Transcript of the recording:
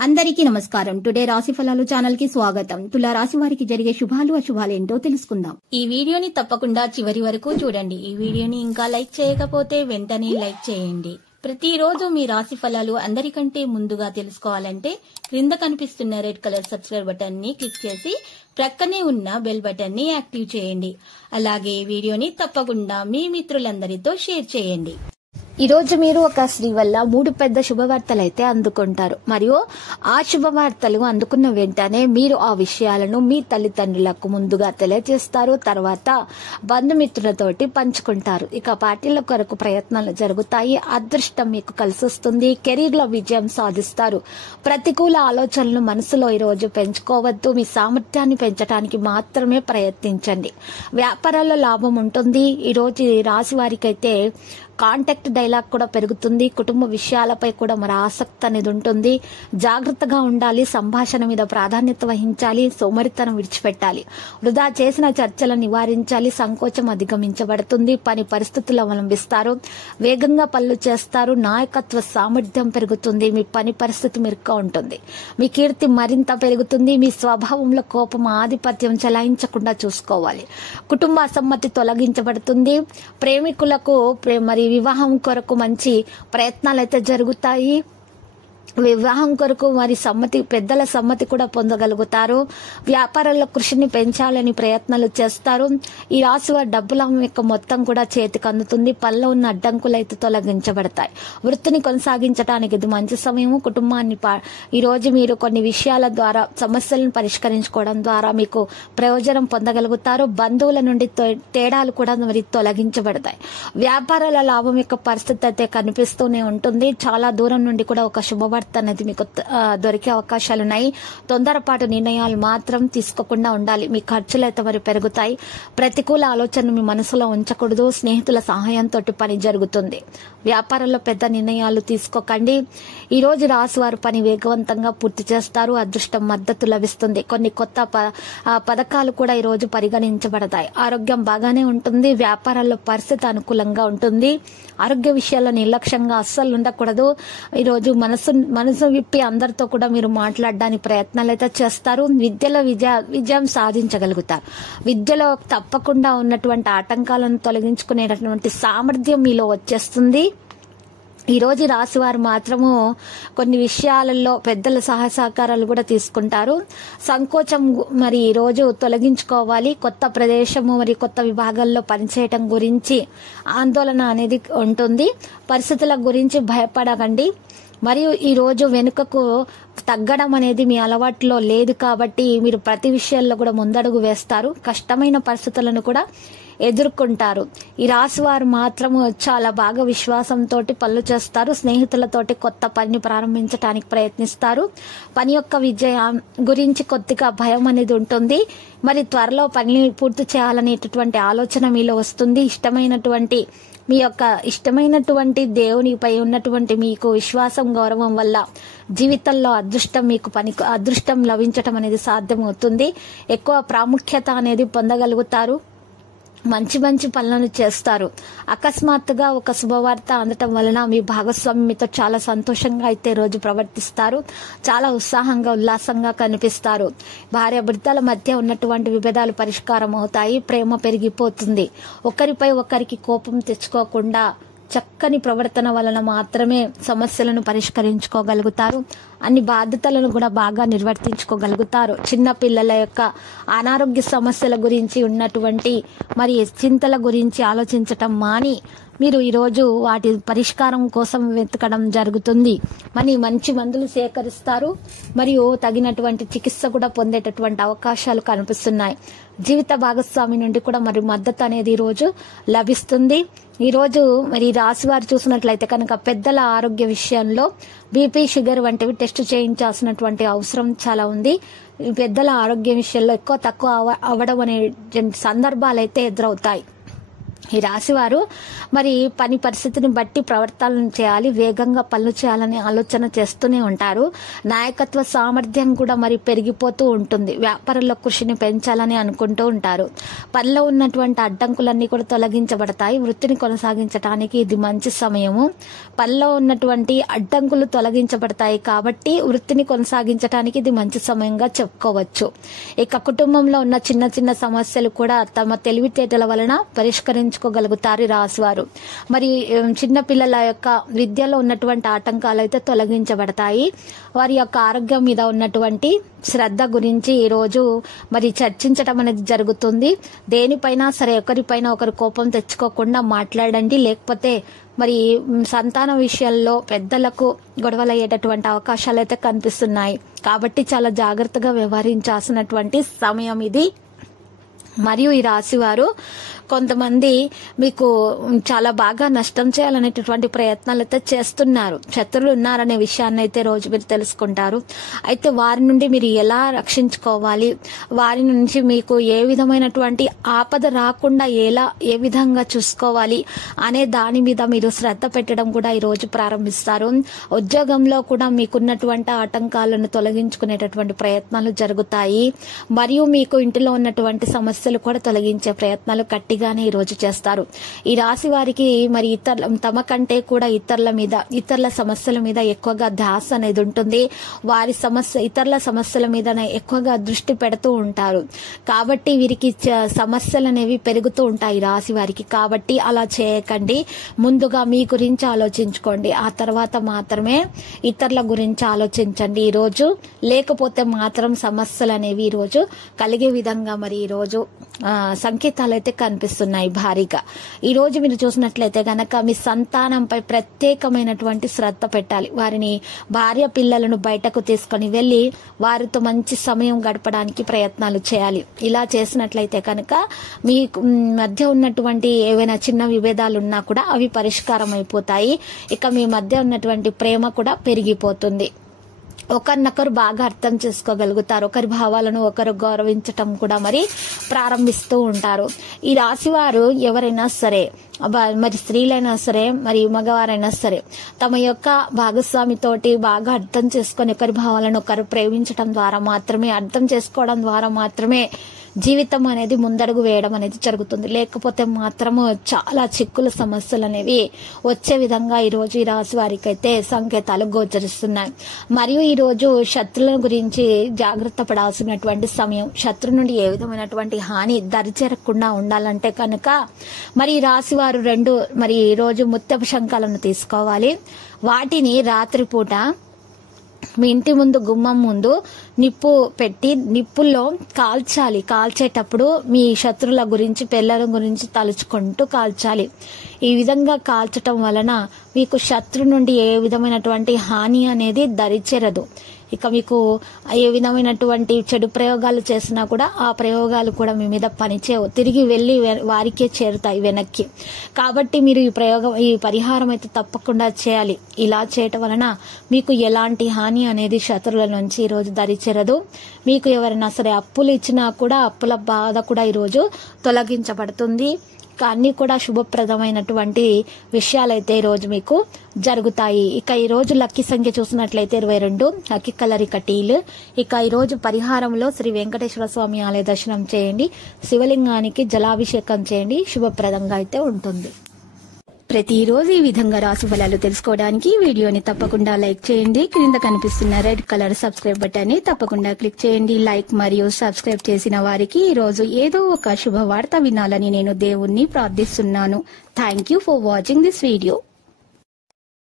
అందరికీ నమస్కారం. టుడే రాశి ఫలాలు ఛానల్ కి స్వాగతం. తులా రాశి వారికి జరిగే శుభాలు అశుభాలు ఏంటో తెలుసుకుందాం. ఈ వీడియోని తప్పకుండా చివరి వరకు చూడండి. ఈ వీడియోని ఇంకా లైక్ చేయకపోతే వెంటనే లైక్ చేయండి. ప్రతిరోజు మీ రాశి ఫలాలు అందరికంటే ముందుగా తెలుసుకోవాలంటే క్రింద కనిపిస్తున్న రెడ్ కలర్ సబ్స్క్రైబ్ బటన్ ని క్లిక్ చేసి ప్రక్కనే ఉన్న బెల్ బటన్ ని యాక్టివ్ చేయండి. అలాగే వీడియోని తప్పకుండా మీ మిత్రులందరితో షేర్ చేయండి. ఈ రోజు మీరు ఒక స్త్రీ వల్ల 3 పెద్ద శుభవార్తలు అయితే అందుకుంటారు. మరియు ఆ శుభవార్తలు అందుకున్న వెంటనే మీరు ఆ విషయాలను మీ తల్లిదండ్రులకు ముందుగా తెలియజేస్తారు. తర్వాత బంధుమిత్రులతోటి పంచుకుంటారు. ఇక పార్టీల కొరకు ప్రయత్నాలు జరుగుతాయి. అదృష్టం మీకు కలిసొస్తుంది. కెరీర్ లో విజయం సాధిస్తారు. ప్రతికూల ఆలోచనలు మనసులో ఈ రోజు పెంచుకోవద్దు. మీ సామర్థ్యాన్ని పెంచడానికి మాత్రమే ప్రయత్నించండి. వ్యాపారాల్లో లాభం ఉంటుంది. ఈ రోజు రాశి వారికి అయితే కాంటాక్ట్ డైలాగ్ కూడా పెరుగుతుంది. కుటుంబ విషయాలపై కూడా మరి ఆసక్తి అనేది ఉంటుంది. జాగ్రత్తగా ఉండాలి. సంభాషణ మీద ప్రాధాన్యత వహించాలి. సోమరితనం విడిచిపెట్టాలి. వృధా చేసిన చర్చలను నివారించాలి. సంకోచం అధిగమించబడుతుంది. పని పరిస్థితులు అవలంబిస్తారు. వేగంగా పనులు చేస్తారు. నాయకత్వ సామర్థ్యం పెరుగుతుంది. మీ పని పరిస్థితి మెరుగ్గా ఉంటుంది. మీ కీర్తి మరింత పెరుగుతుంది. మీ స్వభావంలో కోపం ఆధిపత్యం చెలాయించకుండా చూసుకోవాలి. కుటుంబ అసమ్మతి తొలగించబడుతుంది. ప్రేమికులకు మరి వివాహం కొరకు మంచి ప్రయత్నాలు అయితే జరుగుతాయి. వివాహం కొరకు మరి పెద్దల సమ్మతి కూడా పొందగలుగుతారు. వ్యాపారాల్లో కృషిని పెంచాలని ప్రయత్నాలు చేస్తారు. ఈ రాశి వారి డబ్బుల యొక్క మొత్తం కూడా చేతికి అందుతుంది. పనిలో ఉన్న అడ్డంకులు అయితే తొలగించబడతాయి. వృత్తిని కొనసాగించడానికి ఇది మంచి సమయము. కుటుంబాన్ని ఈ రోజు మీరు కొన్ని విషయాల ద్వారా సమస్యలను పరిష్కరించుకోవడం ద్వారా మీకు ప్రయోజనం పొందగలుగుతారు. బంధువుల నుండి తేడాలు కూడా మరి తొలగించబడతాయి. వ్యాపారాల లాభం యొక్క పరిస్థితి అయితే కనిపిస్తూనే ఉంటుంది. చాలా దూరం నుండి కూడా ఒక శుభవార్త అనేది మీకు దొరికే అవకాశాలున్నాయి. తొందరపాటు నిర్ణయాలు మాత్రం తీసుకోకుండా ఉండాలి. మీ ఖర్చులు అయితే మరి పెరుగుతాయి. ప్రతికూల ఆలోచనను మీ మనసులో ఉంచకూడదు. స్నేహితుల సహాయంతో పని జరుగుతుంది. వ్యాపారంలో పెద్ద నిర్ణయాలు తీసుకోకండి. ఈ రోజు రాశి వారు పని వేగవంతంగా పూర్తి చేస్తారు. అదృష్టం మద్దతు లభిస్తుంది. కొన్ని కొత్త పథకాలు కూడా ఈ రోజు పరిగణించబడతాయి. ఆరోగ్యం బాగానే ఉంటుంది. వ్యాపారాల్లో పరిస్థితి అనుకూలంగా ఉంటుంది. ఆరోగ్య విషయాల్లో నిర్లక్ష్యంగా అస్సలు ఉండకూడదు. ఈ రోజు మనసు విప్పి అందరితో కూడా మీరు మాట్లాడడానికి ప్రయత్నాలు అయితే చేస్తారు. విద్యలో విజయం సాధించగలుగుతారు. విద్యలో తప్పకుండా ఉన్నటువంటి ఆటంకాలను తొలగించుకునేటటువంటి సామర్థ్యం మీలో వచ్చేస్తుంది. ఈ రోజు రాశి వారు మాత్రము కొన్ని విషయాలలో పెద్దల సహాయ సహకారాలు కూడా తీసుకుంటారు. సంకోచం మరి ఈ రోజు తొలగించుకోవాలి. కొత్త ప్రదేశము మరి కొత్త విభాగాల్లో పనిచేయటం గురించి ఆందోళన అనేది ఉంటుంది. పరిస్థితుల గురించి భయపడకండి. మరియు ఈ రోజు వెనుకకు తగ్గడం అనేది మీ అలవాట్లో లేదు కాబట్టి మీరు ప్రతి విషయాల్లో కూడా ముందడుగు వేస్తారు. కష్టమైన పరిస్థితులను కూడా ఎదుర్కొంటారు. ఈ రాశి వారు మాత్రము చాలా బాగా విశ్వాసంతో పనులు చేస్తారు. స్నేహితులతోటి కొత్త పనిని ప్రారంభించడానికి ప్రయత్నిస్తారు. పని యొక్క విజయం గురించి కొద్దిగా భయం అనేది ఉంటుంది. మరి త్వరలో పని పూర్తి చేయాలనేటటువంటి ఆలోచన మీలో వస్తుంది. మీ యొక్క ఇష్టమైనటువంటి దేవునిపై ఉన్నటువంటి మీకు విశ్వాసం గౌరవం వల్ల జీవితంలో అదృష్టం లభించటం అనేది సాధ్యమవుతుంది. ఎక్కువ ప్రాముఖ్యత అనేది పొందగలుగుతారు. మంచి పనులను చేస్తారు. అకస్మాత్తుగా ఒక శుభవార్త అందటం వలన మీ భాగస్వామి మీతో చాలా సంతోషంగా అయితే రోజు ప్రవర్తిస్తారు. చాలా ఉత్సాహంగా ఉల్లాసంగా కనిపిస్తారు. భార్య భర్తల మధ్య ఉన్నటువంటి విభేదాలు పరిష్కారం అవుతాయి. ప్రేమ పెరిగిపోతుంది. ఒకరిపై ఒకరికి కోపం తెచ్చుకోకుండా చక్కని ప్రవర్తన వలన మాత్రమే సమస్యలను పరిష్కరించుకోగలుగుతారు. అన్ని బాధ్యతలను కూడా బాగా నిర్వర్తించుకోగలుగుతారు. చిన్న పిల్లల యొక్క అనారోగ్య సమస్యల గురించి ఉన్నటువంటి మరి చింతల గురించి ఆలోచించటం మాని మీరు ఈరోజు వాటి పరిష్కారం కోసం వెతకడం జరుగుతుంది. మంచి మందులు సేకరిస్తారు. మరియు తగినటువంటి చికిత్స కూడా పొందేటటువంటి అవకాశాలు కనిపిస్తున్నాయి. జీవిత భాగస్వామి నుండి కూడా మరి మద్దతు అనేది ఈ రోజు లభిస్తుంది. ఈ రోజు మరి రాశి వారు చూసినట్లయితే కనుక పెద్దల ఆరోగ్య విషయంలో బీపీ, షుగర్ వంటివి టెస్ట్ చేయించాల్సినటువంటి అవసరం చాలా ఉంది. పెద్దల ఆరోగ్య విషయంలో ఎక్కువ తక్కువ అవ్వడం అనే సందర్భాలు అయితే ఎదురవుతాయి. ఈ రాశివారు మరి పని పరిస్థితిని బట్టి ప్రవర్తన చేయాలి, వేగంగా పనులు చేయాలని ఆలోచన చేస్తూనే ఉంటారు. నాయకత్వ సామర్థ్యం కూడా మరి పెరిగిపోతూ ఉంటుంది. వ్యాపారంలో కృషిని పెంచాలని అనుకుంటూ ఉంటారు. పనిలో ఉన్నటువంటి అడ్డంకులన్నీ కూడా తొలగించబడతాయి. వృత్తిని కొనసాగించడానికి ఇది మంచి సమయము. పనిలో ఉన్నటువంటి అడ్డంకులు తొలగించబడతాయి కాబట్టి వృత్తిని కొనసాగించడానికి ఇది మంచి సమయంగా చెప్పుకోవచ్చు. ఇక కుటుంబంలో ఉన్న చిన్న చిన్న సమస్యలు కూడా తమ తెలివితేటల వలన పరిష్కరించుకోగలుగుతారు ఈ రాశివారు. మరి చిన్న పిల్లల యొక్క విద్యలో ఉన్నటువంటి ఆటంకాలు అయితే తొలగించబడతాయి. వారి యొక్క ఆరోగ్యం మీద ఉన్నటువంటి శ్రద్ధ గురించి ఈ రోజు మరి చర్చించడం అనేది జరుగుతుంది. దేనిపైనా సరే ఒకరిపైన ఒకరు కోపం తెచ్చుకోకుండా మాట్లాడండి. లేకపోతే మరి సంతాన విషయాల్లో పెద్దలకు గొడవలు అయ్యేటటువంటి అవకాశాలు అయితే కనిపిస్తున్నాయి. కాబట్టి చాలా జాగ్రత్తగా వ్యవహరించాల్సినటువంటి సమయం ఇది. మరియు ఈ రాశి వారు కొంతమంది మీకు చాలా బాగా నష్టం చేయాలనేటటువంటి ప్రయత్నాలు అయితే చేస్తున్నారు. శత్రువులు ఉన్నారనే విషయాన్ని అయితే రోజు మీరు తెలుసుకుంటారు. అయితే వారి నుండి మీరు ఎలా రక్షించుకోవాలి, వారి నుంచి మీకు ఏ విధమైనటువంటి ఆపద రాకుండా ఏ విధంగా చూసుకోవాలి అనే దాని మీద మీరు శ్రద్ధ పెట్టడం కూడా ఈ రోజు ప్రారంభిస్తారు. ఉద్యోగంలో కూడా మీకున్నటువంటి ఆటంకాలను తొలగించుకునేటటువంటి ప్రయత్నాలు జరుగుతాయి. మరియు మీకు ఇంటిలో ఉన్నటువంటి సమస్యలు కూడా తొలగించే ప్రయత్నాలు గట్టిగానే ఈ రోజు చేస్తారు. ఈ రాశి వారికి మరి తమ కంటే కూడా ఇతరుల సమస్యల మీద ఎక్కువగా ధ్యాస అనేది ఉంటుంది. ఇతరుల సమస్యల మీద ఎక్కువగా దృష్టి పెడుతూ ఉంటారు. కాబట్టి వీరికి సమస్యలు అనేవి పెరుగుతూ ఉంటాయి రాశి వారికి. కాబట్టి అలా చేయకండి. ముందుగా మీ గురించి ఆలోచించుకోండి. ఆ తర్వాత మాత్రమే ఇతరుల గురించి ఆలోచించండి ఈ రోజు. లేకపోతే మాత్రం సమస్యలు అనేవి ఈ రోజు కలిగే విధంగా మరి ఈ రోజు సంకేతాలు అయితే కనిపిస్తున్నాయి భారీగా. ఈ రోజు మీరు చూసినట్లయితే గనక మీ సంతానంపై ప్రత్యేకమైనటువంటి శ్రద్ధ పెట్టాలి. వారిని భార్య పిల్లలను బయటకు తీసుకొని వెళ్లి వారితో మంచి సమయం గడపడానికి ప్రయత్నాలు చేయాలి. ఇలా చేసినట్లయితే కనుక మీ మధ్య ఉన్నటువంటి ఏవైనా చిన్న విభేదాలు ఉన్నా కూడా అవి పరిష్కారం అయిపోతాయి. ఇక మీ మధ్య ఉన్నటువంటి ప్రేమ కూడా పెరిగిపోతుంది. ఒకరినొకరు బాగా అర్థం చేసుకోగలుగుతారు. ఒకరి భావాలను ఒకరు గౌరవించటం కూడా మరి ప్రారంభిస్తూ ఉంటారు. ఈ రాశి వారు ఎవరైనా సరే, మరి స్త్రీలైనా సరే మరి మగవారైనా సరే, తమ యొక్క భాగస్వామితోటి బాగా అర్థం చేసుకొని ఒకరి భావాలను ఒకరు ప్రేమించడం ద్వారా మాత్రమే, అర్థం చేసుకోవడం ద్వారా మాత్రమే జీవితం అనేది ముందడుగు వేయడం అనేది జరుగుతుంది. లేకపోతే మాత్రము చాలా చిక్కుల సమస్యలు అనేవి వచ్చే విధంగా ఈ రోజు ఈ రాశి వారికి అయితే సంకేతాలు గోచరిస్తున్నాయి. మరియు ఈ రోజు శత్రువుల గురించి జాగ్రత్త పడాల్సినటువంటి సమయం. శత్రు నుండి ఏ విధమైనటువంటి హాని దరిచేరకుండా ఉండాలంటే కనుక మరి ఈ రాశి వారు మరి ఈ రోజు ముత్యపు శంఖాలను తీసుకోవాలి. వాటిని రాత్రిపూట మీ ఇంటి ముందు గుమ్మం ముందు నిప్పు పెట్టి నిప్పుల్లో కాల్చాలి. కాల్చేటప్పుడు మీ శత్రువుల గురించి పిల్లల గురించి తలుచుకుంటూ కాల్చాలి. ఈ విధంగా కాల్చటం వలన మీకు శత్రు నుండి ఏ విధమైనటువంటి హాని అనేది దరిచేరదు. ఇక మీకు ఏ విధమైనటువంటి చెడు ప్రయోగాలు చేసినా కూడా ఆ ప్రయోగాలు కూడా మీ మీద పనిచేయవు, తిరిగి వెళ్లి వారికే చేరుతాయి వెనక్కి. కాబట్టి మీరు ఈ పరిహారం అయితే తప్పకుండా చేయాలి. ఇలా చేయటం వలన మీకు ఎలాంటి హాని అనేది శత్రువుల నుంచి ఈ రోజు దరిచేరదు. మీకు ఎవరైనా సరే అప్పులు ఇచ్చినా కూడా అప్పుల బాధ కూడా ఈ రోజు తొలగించబడుతుంది. అన్ని కూడా శుభప్రదమైనటువంటి విషయాలైతే ఈ రోజు మీకు జరుగుతాయి. ఇక ఈ రోజు లక్కీ సంఖ్య చూసినట్లయితే 22, లక్కీ కలర్ ఇక టీలు. ఇక ఈ రోజు పరిహారంలో శ్రీ వెంకటేశ్వర స్వామి ఆలయ దర్శనం చేయండి, శివలింగానికి జలాభిషేకం చేయండి. శుభప్రదంగా అయితే ఉంటుంది. ప్రతిరోజు ఈ విధంగా రాశి ఫలాలు తెలుసుకోవడానికి వీడియోని తప్పకుండా లైక్ చేయండి. క్రింద కనిపిస్తున్న రెడ్ కలర్ సబ్స్క్రైబ్ బటన్ ని తప్పకుండా క్లిక్ చేయండి. లైక్ మరియు సబ్స్క్రైబ్ చేసిన వారికి ఈ రోజు ఏదో ఒక శుభవార్త వినాలని నేను దేవుణ్ణి ప్రార్థిస్తున్నాను. Thank you for watching this video.